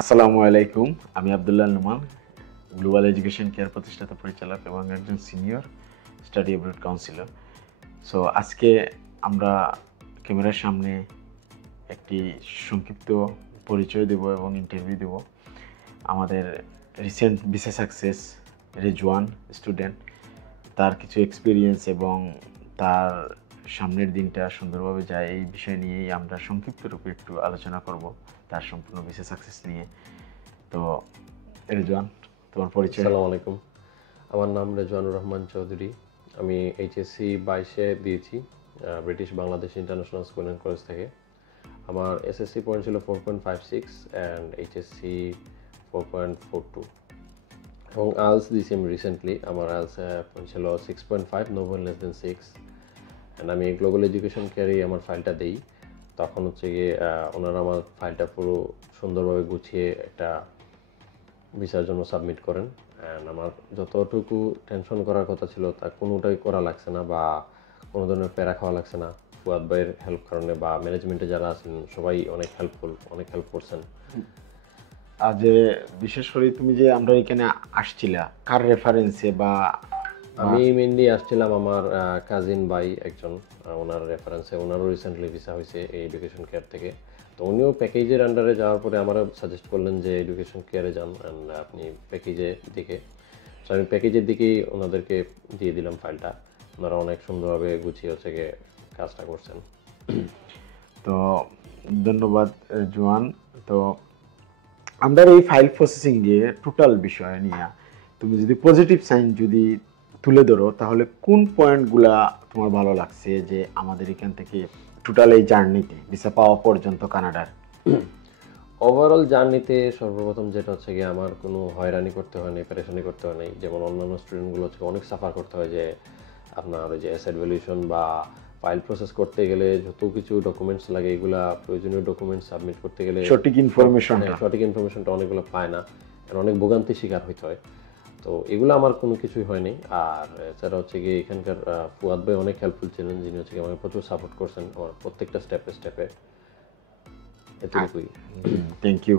আসসালামু আলাইকুম। আমি Abdullah Noman, global education care প্রতিষ্ঠাতা পরিচালক এবং একজন senior study abroad councillor. So আজকে আমরা ক্যামেরার সামনে একটি সংক্ষিপ্ত পরিচয় দেব এবং ইন্টারভিউ দেব আমাদের recent visa success Rezwan student, তার কিছু এক্সপিরিয়েন্স এবং তার সামনের দিনটা সুন্দরভাবে যায় এই বিষয় নিয়েই আমরা সংক্ষিপ্ত রূপে একটু আলোচনা করব তার সম্পূর্ণ ভিসা সাকসেস নিয়ে। তো রেজওয়ান, তোমার পরিচয়। আসসালামু আলাইকুম। আমার নাম রেজওয়ানুর রহমান চৌধুরী। আমি এইচএসসি 22-এ দিয়েছি British Bangladesh international school and college থেকে। আমার এসএসসি পয়েন্ট ছিল 4.56 অ্যান্ড এইচএসসি 4.42 এবং আইএলস দিয়েছি আমি রিসেন্টলি। আমার আইএলস ছিল 6.5, নো লেস দেন 6। অ্যান্ড আমি গ্লোবাল এডুকেশন কেয়ারেই আমার ফাইলটা দিই। তখন হচ্ছে গিয়ে ওনারা আমার ফাইলটা পুরো সুন্দরভাবে গুছিয়ে একটা ভিসার জন্য সাবমিট করেন। অ্যান্ড আমার যতটুকু টেনশন করার কথা ছিল তা কোনোটাই করা লাগছে না বা কোনো ধরনের প্যারা খাওয়া লাগছে না। ফুয়াদ ভাইয়ের হেল্প কারণে বা ম্যানেজমেন্টে যারা আছেন সবাই অনেক হেল্প করছেন। আজ বিশেষ করে তুমি যে আমরা এখানে আসছিলা কার রেফারেন্সে বা আমি মেনলি আসছিলাম আমার কাজিন ভাই একজন, ওনার রেফারেন্সে। ওনারও রিসেন্টলি ভিসা হয়েছে এই এডুকেশন কেয়ার থেকে। তো উনিও প্যাকেজের আন্ডারে যাওয়ার পরে আমারও সাজেস্ট করলেন যে এডুকেশন কেয়ারে যান অ্যান্ড আপনি প্যাকেজের দিকে। তো আমি প্যাকেজের দিকেই ওনাদেরকে দিয়ে দিলাম ফাইলটা। ওনারা অনেক সুন্দরভাবে গুছিয়ে হচ্ছে গিয়ে কাজটা করছেন। তো ধন্যবাদ জোয়ান। তো আমরা এই ফাইল প্রসেসিং দিয়ে টোটাল বিষয় নিয়ে তুমি যদি পজিটিভ সাইন যদি তুলে ধরো তাহলে কোন পয়েন্টগুলা তোমার ভালো লাগছে যে আমাদের এখান থেকে টোটাল এই জার্নিতে ভিসা পাওয়া পর্যন্ত কানাডার? ওভারঅল জার্নিতে সর্বপ্রথম যেটা হচ্ছে গিয়ে আমার কোনো হয়রানি করতে হয়নি, প্যারেশানি করতে হয়নি। যেমন অন্যান্য স্টুডেন্টগুলো হচ্ছে অনেক সাফার করতে হয় যে আপনার ওই যে অ্যাসেট ভ্যালুয়েশন বা ফাইল প্রসেস করতে গেলে যত কিছু ডকুমেন্টস লাগে এগুলা প্রয়োজনীয় ডকুমেন্টস সাবমিট করতে গেলে সঠিক ইনফরমেশনটা অনেকগুলো পায় না, অনেক ভোগান্তির শিকার হইতে হয়। তো এগুলো আমার কোনো কিছুই হয়নি। আর এছাড়া হচ্ছে গিয়ে এখানকার ফুয়াদ ভাই অনেক হেল্পফুল ছিলেন, যিনি হচ্ছে গিয়ে আমাকে প্রচুর সাপোর্ট করছেন আমার প্রত্যেকটা স্টেপে। এতটুকুই। Thank you.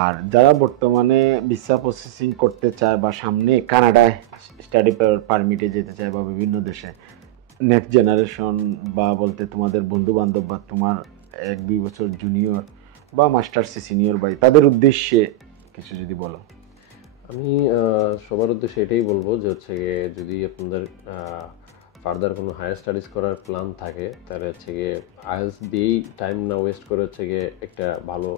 আর যারা বর্তমানে ভিসা প্রসেসিং করতে চায় বা সামনে কানাডায় স্টাডি পারমিটে যেতে চায় বা বিভিন্ন দেশে নেক্সট জেনারেশন বা বলতে তোমাদের বন্ধু বান্ধব বা তোমার 1-2 বছর জুনিয়র বা মাস্টার্সে সিনিয়র ভাই, তাদের উদ্দেশ্যে কিছু যদি বলো। আমি সবার উদ্দেশ্যে এটাই বলবো যে হচ্ছে গিয়ে যদি আপনাদের ফার্দার কোনো হায়ার স্টাডিজ করার প্ল্যান থাকে তাহলে হচ্ছে গিয়ে আইএলস দিয়েই টাইম না ওয়েস্ট করে হচ্ছে গিয়ে একটা ভালো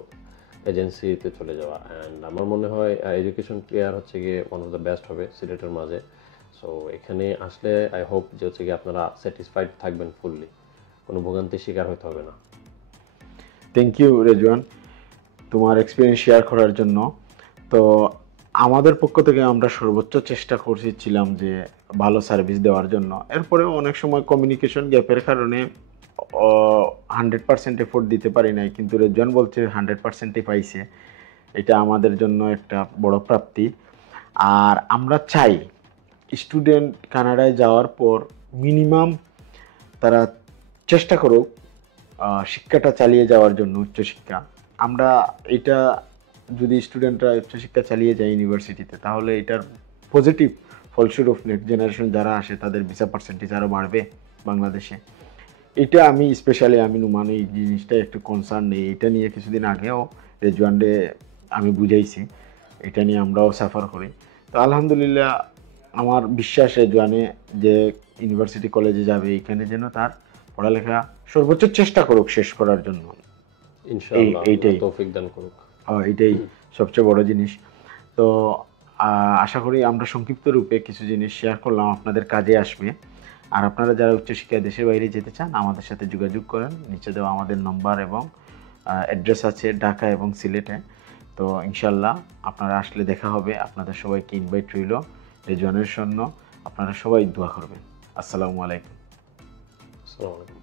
এজেন্সিতে চলে যাওয়া। অ্যান্ড আমার মনে হয় এডুকেশন কেয়ার হচ্ছে গিয়ে ওয়ান অফ দ্য বেস্ট হবে সিলেটের মাঝে। সো এখানে আসলে আই হোপ যে হচ্ছে গিয়ে আপনারা স্যাটিসফাইড থাকবেন ফুললি, কোনো ভোগান্তির শিকার হতে হবে না। থ্যাংক ইউ রেজওয়ান তোমার এক্সপিরিয়েন্স শেয়ার করার জন্য। তো আমাদের পক্ষ থেকে আমরা সর্বোচ্চ চেষ্টা করছিলাম যে ভালো সার্ভিস দেওয়ার জন্য। এরপরেও অনেক সময় কমিউনিকেশন গ্যাপের কারণে 100% এফোর্ট দিতে পারি নাই, কিন্তু রেজওয়ান বলছে 100%ই পাইছে। এটা আমাদের জন্য একটা বড় প্রাপ্তি। আর আমরা চাই স্টুডেন্ট কানাডায় যাওয়ার পর মিনিমাম তারা চেষ্টা করুক শিক্ষাটা চালিয়ে যাওয়ার জন্য, উচ্চশিক্ষা। আমরা এটা যদি স্টুডেন্টরা উচ্চশিক্ষা চালিয়ে যায় ইউনিভার্সিটিতে তাহলে এটার পজিটিভ ফলস্বরূপ নেক্সট জেনারেশন যারা আসে তাদের ভিসা পার্সেন্টেজ আরও বাড়বে বাংলাদেশে। এটা আমি স্পেশালি নুমান এই জিনিসটা একটু কনসার্ন নেই। এটা নিয়ে কিছুদিন আগেও রেজওয়ান্ডে আমি বুঝাইছি, এটা নিয়ে আমরাও সাফার করি। তো আলহামদুলিল্লাহ আমার বিশ্বাস রেজওয়ানে যে ইউনিভার্সিটি কলেজে যাবে এখানে যেন তার পড়ালেখা সর্বোচ্চ চেষ্টা করুক শেষ করার জন্য। ইনশাআল্লাহ এইটাই তৌফিক দান করুক। এটাই সবচেয়ে বড় জিনিস। তো আশা করি আমরা সংক্ষিপ্ত রূপে কিছু জিনিস শেয়ার করলাম, আপনাদের কাজে আসবে। আর আপনারা যারা উচ্চশিক্ষায় দেশের বাইরে যেতে চান আমাদের সাথে যোগাযোগ করেন। নিচে দেওয়া আমাদের নম্বর এবং অ্যাড্রেস আছে ঢাকা এবং সিলেটে। তো ইনশাল্লাহ আপনারা আসলে দেখা হবে। আপনাদের সবাইকে ইনভাইট রইল রেজওয়ানের জন্য। আপনারা সবাই দোয়া করবেন। আসসালামু আলাইকুম। আসসালামু আলাইকুম।